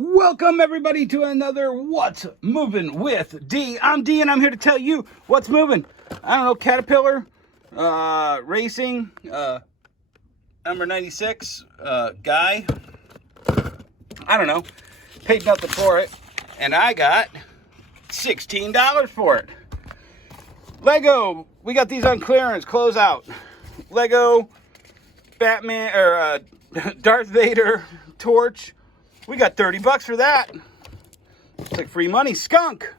Welcome everybody to another What's Moving with D. I'm D and I'm here to tell you what's moving. I don't know, Caterpillar, Racing, number 96, guy. I don't know, paid nothing for it. And I got $16 for it. Lego, we got these on clearance, close out. Lego, Batman, or Darth Vader, torch. We got 30 bucks for that. It's like free money. Skunk.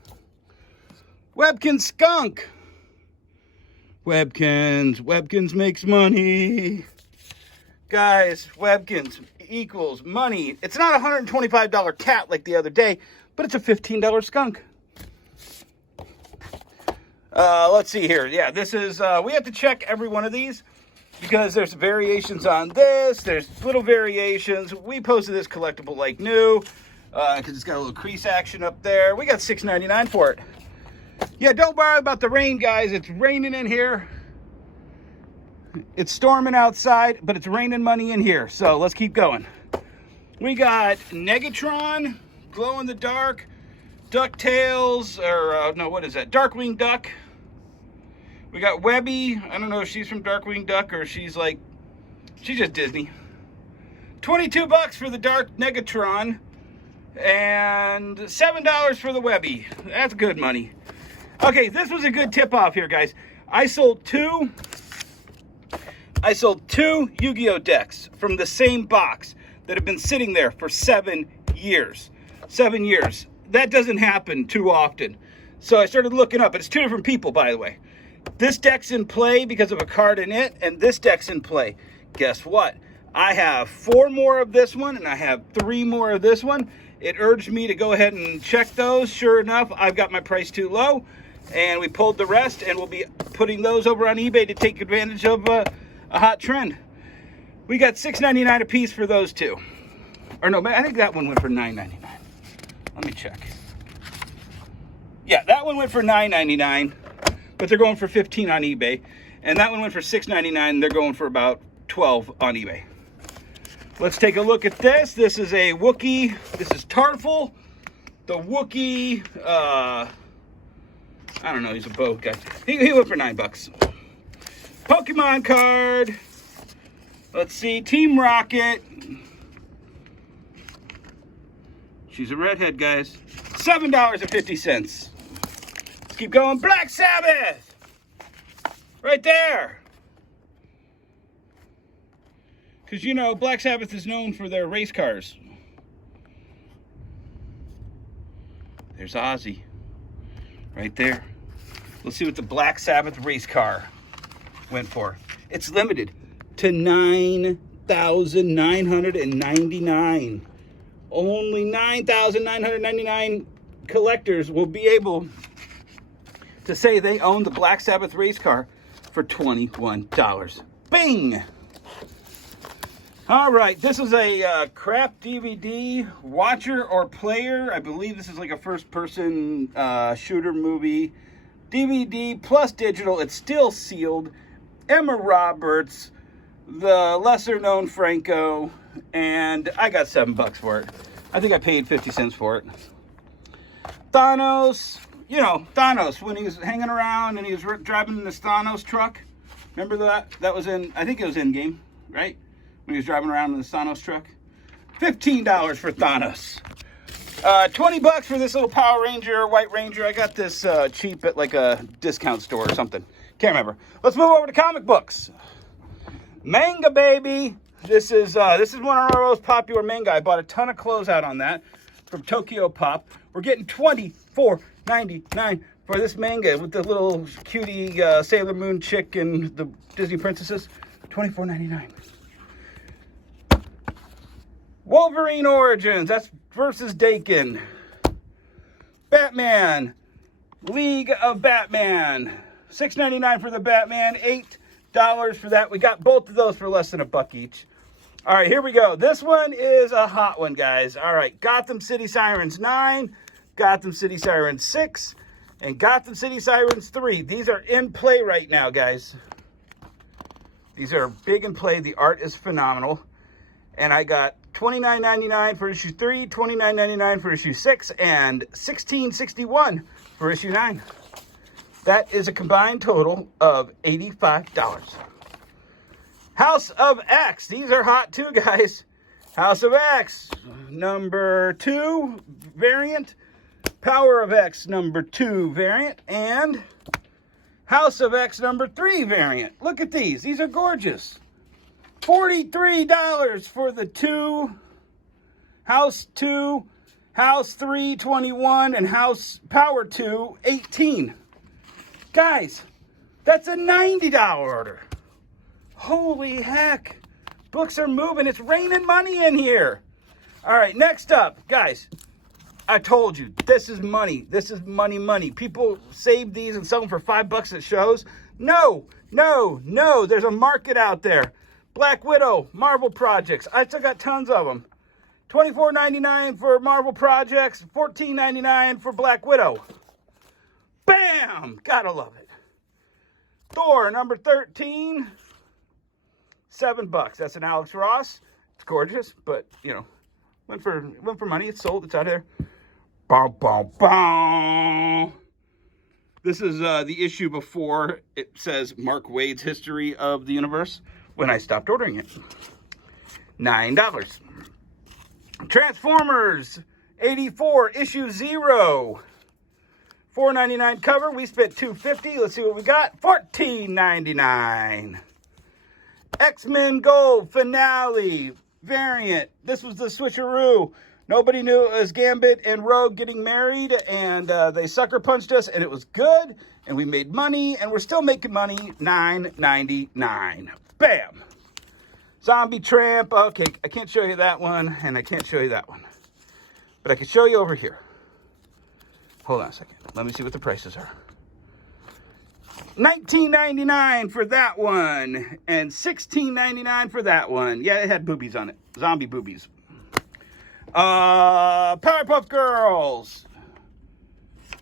Webkinz skunk. Webkinz makes money. Guys, Webkinz equals money. It's not a $125 cat like the other day, but it's a $15 skunk. Let's see here. Yeah, this is, we have to check every one of these because there's variations on this. There's little variations. We posted this collectible like new because it's got a little crease action up there. We got $6.99 for it. Yeah, don't worry about the rain, guys. It's raining in here. It's storming outside, but it's raining money in here. So let's keep going. We got Negatron, glow in the dark, DuckTales, or no, what is that? Darkwing Duck. We got Webby. I don't know if she's from Darkwing Duck or she's just Disney. 22 bucks for the Dark Negatron and $7 for the Webby. That's good money. Okay, this was a good tip off here, guys. I sold two Yu-Gi-Oh decks from the same box that have been sitting there for 7 years. 7 years. That doesn't happen too often. So I started looking up. It's two different people, by the way. This deck's in play because of a card in it, and this deck's in play. Guess what? I have 4 more of this one, and I have 3 more of this one. It urged me to go ahead and check those. Sure enough, I've got my price too low, and we pulled the rest, and we'll be putting those over on eBay to take advantage of a hot trend. We got $6.99 a piece for those two. Or no, I think that one went for $9.99. Let me check. Yeah, that one went for $9.99. But they're going for $15 on eBay. And that one went for $6.99. They're going for about $12 on eBay. Let's take a look at this. This is a Wookiee. This is Tarful. The Wookiee, I don't know, he's a boat guy. He went for $9. Pokemon card. Let's see, Team Rocket. She's a redhead, guys. $7.50. Keep going. Black Sabbath! Right there! Because, you know, Black Sabbath is known for their race cars. There's Ozzy. Right there. Let's see what the Black Sabbath race car went for. It's limited to $9,999. Only 9,999 collectors will be able to say they own the Black Sabbath race car for $21. Bing! All right, this is a crap DVD watcher or player. I believe this is like a first-person shooter movie. DVD plus digital. It's still sealed. Emma Roberts, the lesser-known Franco, and I got $7 for it. I think I paid 50 cents for it. Thanos. You know, Thanos, when he was hanging around and he was driving in this Thanos truck. Remember that? That was in, I think it was Endgame, right? When he was driving around in the Thanos truck. $15 for Thanos. 20 bucks for this little Power Ranger, White Ranger. I got this cheap at like a discount store or something. Can't remember. Let's move over to comic books. Manga Baby. This is one of our most popular manga. I bought a ton of closeout on that from Tokyo Pop. We're getting $24.99 for this manga with the little cutie Sailor Moon chick and the Disney princesses. $24.99. Wolverine Origins. That's versus Dakin. Batman. League of Batman. $6.99 for the Batman. $8 for that. We got both of those for less than $1 each. All right, here we go. This one is a hot one, guys. All right, Gotham City Sirens 9, Gotham City Sirens 6, and Gotham City Sirens 3. These are in play right now, guys. These are big in play. The art is phenomenal. And I got $29.99 for issue 3, $29.99 for issue 6, and $16.61 for issue 9. That is a combined total of $85. House of X. These are hot too, guys. House of X, number 2 variant. Power of X, number 2 variant. And House of X, number 3 variant. Look at these. These are gorgeous. $43 for the 2, House 2, House 3, 21, and House Power 2, 18. Guys, that's a $90 order. Holy heck. Books are moving. It's raining money in here. All right, next up, guys. I told you, this is money. This is money. People save these and sell them for $5 at shows. No. There's a market out there. Black Widow, Marvel Projects. I still got tons of them. $24.99 for Marvel Projects, $14.99 for Black Widow. Bam! Gotta love it. Thor, number 13, $7. That's an Alex Ross. It's gorgeous, but, you know, went for money. It's sold. It's out here. Bow, bow, bow. This is the issue before it says Mark Waid's History of the Universe when I stopped ordering it. $9. Transformers 84, issue 0. $4.99 cover. We spent $2.50. Let's see what we got. $14.99. X-Men Gold finale variant. This was the switcheroo. Nobody knew it was Gambit and Rogue getting married, and they sucker punched us, and it was good, and we made money, and we're still making money. $9.99. Bam. Zombie Tramp. Okay, I can't show you that one, and I can't show you that one. But I can show you over here. Hold on a second. Let me see what the prices are. $19.99 for that one, and $16.99 for that one. Yeah, it had boobies on it. Zombie boobies. Powerpuff Girls.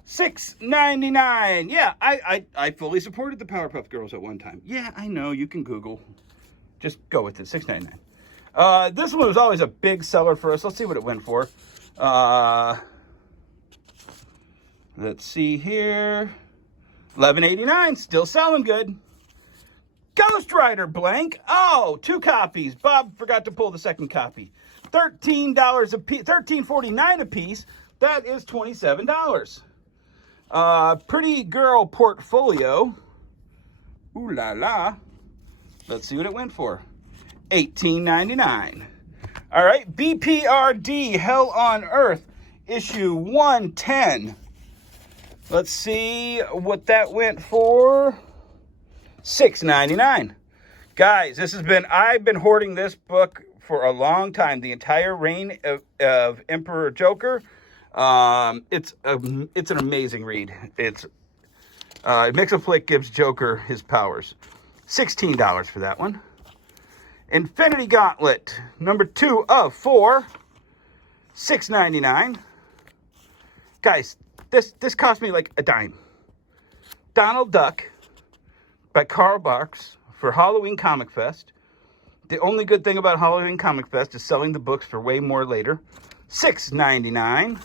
$6.99. Yeah, I fully supported the Powerpuff Girls at one time. Yeah, I know. You can Google. Just go with it. $6.99. This one was always a big seller for us. Let's see what it went for. Let's see here. $11.89. Still selling good. Ghost Rider blank. Oh, 2 copies. Bob forgot to pull the second copy. $13 a piece. $13.49 a piece. That is $27. Pretty Girl Portfolio. Ooh la la. Let's see what it went for. $18.99. All right, BPRD Hell on Earth, issue 110. Let's see what that went for. $6.99. Guys, I've been hoarding this book for a long time. The entire reign of Emperor Joker. It's an amazing read. Mxyzptlk gives Joker his powers. $16 for that one. Infinity Gauntlet, number 2 of 4. $6.99. Guys, this cost me like a dime. Donald Duck by Carl Barks for Halloween Comic Fest. The only good thing about Halloween Comic Fest is selling the books for way more later. $6.99.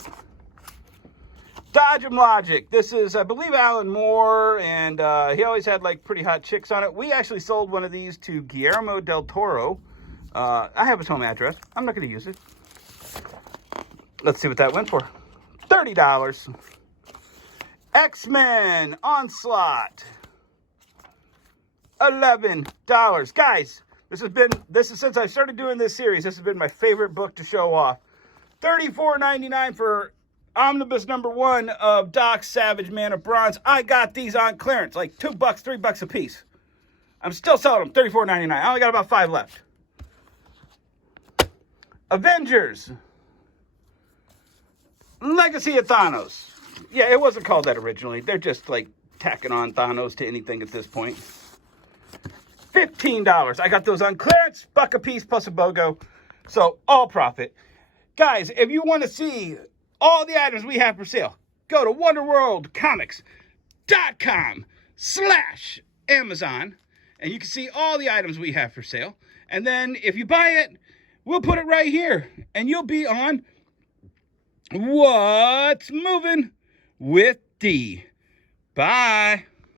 Dodge 'em Logic. This is, I believe, Alan Moore, and he always had like pretty hot chicks on it. We actually sold one of these to Guillermo del Toro. I have his home address. I'm not going to use it. Let's see what that went for. $30. X-Men Onslaught. $11. Guys, this is since I started doing this series, this has been my favorite book to show off. $34.99 for Omnibus number 1 of Doc Savage Man of Bronze. I got these on clearance, like $2, $3 a piece. I'm still selling them, $34.99. I only got about 5 left. Avengers. Legacy of Thanos. Yeah, it wasn't called that originally. They're just like tacking on Thanos to anything at this point. $15. I got those on clearance, $1 a piece plus a BOGO. So all profit. Guys, if you want to see all the items we have for sale, go to wonderworldcomics.com/Amazon, and you can see all the items we have for sale. And then if you buy it, we'll put it right here, and you'll be on What's Moving with D. Bye.